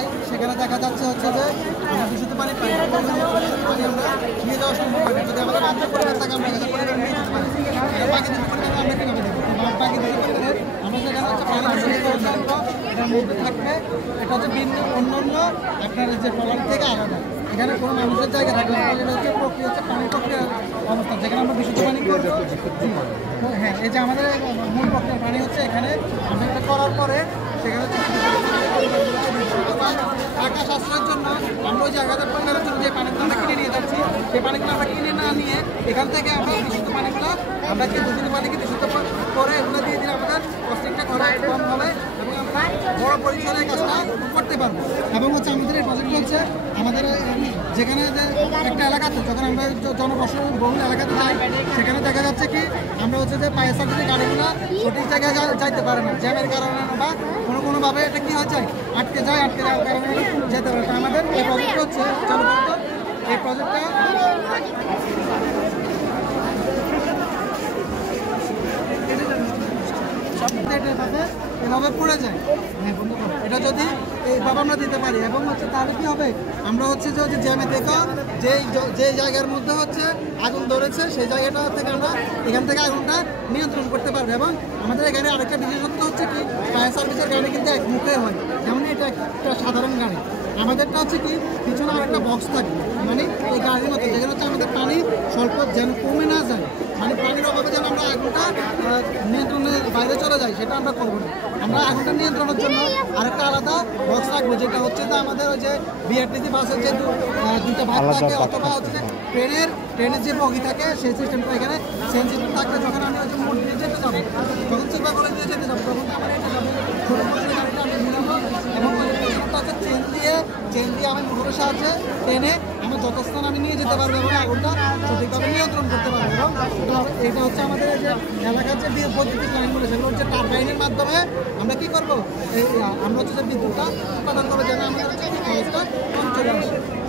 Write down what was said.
যাই সেখানে দেখা যাচ্ছে হচ্ছে যে আমরা দূষিত পানি পাই আমরা নিয়ে যাওয়া সম্ভব হয় যদি আমাদের বাড়িতে পরিবার থাকে আমরা এখানে পরিবার নিয়ে যেতে পারি প্রাকৃতিক পরিবেশে আমরা কীভাবে দেখবো প্রাকৃতিক পরিবেশে আমরা সেখানে হচ্ছে পানি যন্ত্র এটার মধ্যে থাকবে এটা হচ্ছে ভিন্ন অন্য অন্য আপনার যে ট্রলার থেকে আলাদা এখানে কোনো মানুষের জায়গা থাকবে এটা হচ্ছে প্রক্রিয়া হচ্ছে পানি প্রক্রিয়ার অবস্থা যেখানে আমরা দূষিত পানি করবো হ্যাঁ এই যে আমাদের মূল প্রক্রিয়ার পানি হচ্ছে এখানে আমরা এটা করার পরে সেখানে টাকা সাশ্রয়ের জন্য আমরা ওই জায়গাতে পরিবারের জন্য যে পানিগুলো আমরা কিনে নিয়ে যাচ্ছি সেই পানিগুলো আমরা কিনে না নিয়ে এখান থেকে আমরা দূষিত পানিগুলো আমরা দূষিত পানিকে দূষিত করে এগুলো দিয়ে দিলে আমাদের কস্টিংটা কম হবে এবং আমরা বড় পরিসরে কাজটা করতে পারবো এবং হচ্ছে আমাদের এই প্রজেক্টটা হচ্ছে আমাদের যেখানে যে একটা এলাকাতে যখন আমরা জনবসতিবহুল এলাকাতে যাই সেখানে দেখা যাচ্ছে কি আমরা হচ্ছে যে ফায়ার সার্ভিসের গাড়িগুলো সঠিক জায়গায় যাইতে পারে না জ্যামের কারণে বা কোনোভাবে এটা কি হয়ে যায় আটকে যাওয়ার কারণে যেতে পারে আমাদের এই প্রজেক্টটা হচ্ছে জনবদ্ধ এই প্রজেক্টটা এভাবে পড়ে যায় এটা যদি এইভাবে আমরা দিতে পারি এবং হচ্ছে তাহলে কি হবে আমরা হচ্ছে যে জ্যামে দেখো যে জায়গার মধ্যে হচ্ছে আগুন ধরেছে সেই জায়গাটা থেকে আমরা এখান থেকে আগুনটা নিয়ন্ত্রণ করতে পারবো এবং আমাদের এখানে আরেকটা বিশেষত্ব হচ্ছে কি ফায়ার সার্ভিসের গাড়ি কিন্তু একমুখে হয় যেমন এটা একটা সাধারণ গাড়ি আমাদেরটা হচ্ছে কি পিছনে আরেকটা বক্স থাকবে মানে এই গাড়ির মতো যেখানে হচ্ছে আমাদের পানি স্বল্প যেন কমে না যায় মানে পানির অভাবে যেন আমরা আগুনটা নিয়ন্ত্রণের বাইরে চলে যাই সেটা আমরা করবো না আমরা আগুনটা নিয়ন্ত্রণের জন্য আরেকটা আলাদা বক্স রাখবো যেটা হচ্ছে যে আমাদের ওই যে বিআরটিসি বাসের যে দুইটা ভাগ থাকে অথবা হচ্ছে ট্রেনের যে বগি থাকে সেই সিস্টেমটা এখানে সেন্সিটিভ থাকলে যখন আমরা ওই যে মোট দিয়ে যেতে যাবো যখন চিপা করে দিয়ে যেতে যাবো তখন আমরা এটা যাবো ছোটো মোটরের গাড়িটা আমরা নিয়ে নেবো এবং হচ্ছে চেন দিয়ে আমি মোটরের সাহায্যে টেনে আমি যত স্থান আমি নিয়ে যেতে পারবো এবং আগুনটা সঠিকভাবে নিয়ন্ত্রণ করতে পারবো এবং এটা হচ্ছে আমাদের এই যে এলাকার যে বৈদ্যুতিক লাইনগুলো সেগুলো হচ্ছে টারবাইনের মাধ্যমে আমরা কি করবো আমরা হচ্ছে যে বিদ্যুৎটা উৎপাদন করবো যেন আমাদের হচ্ছে খরচটা কম চলে আসে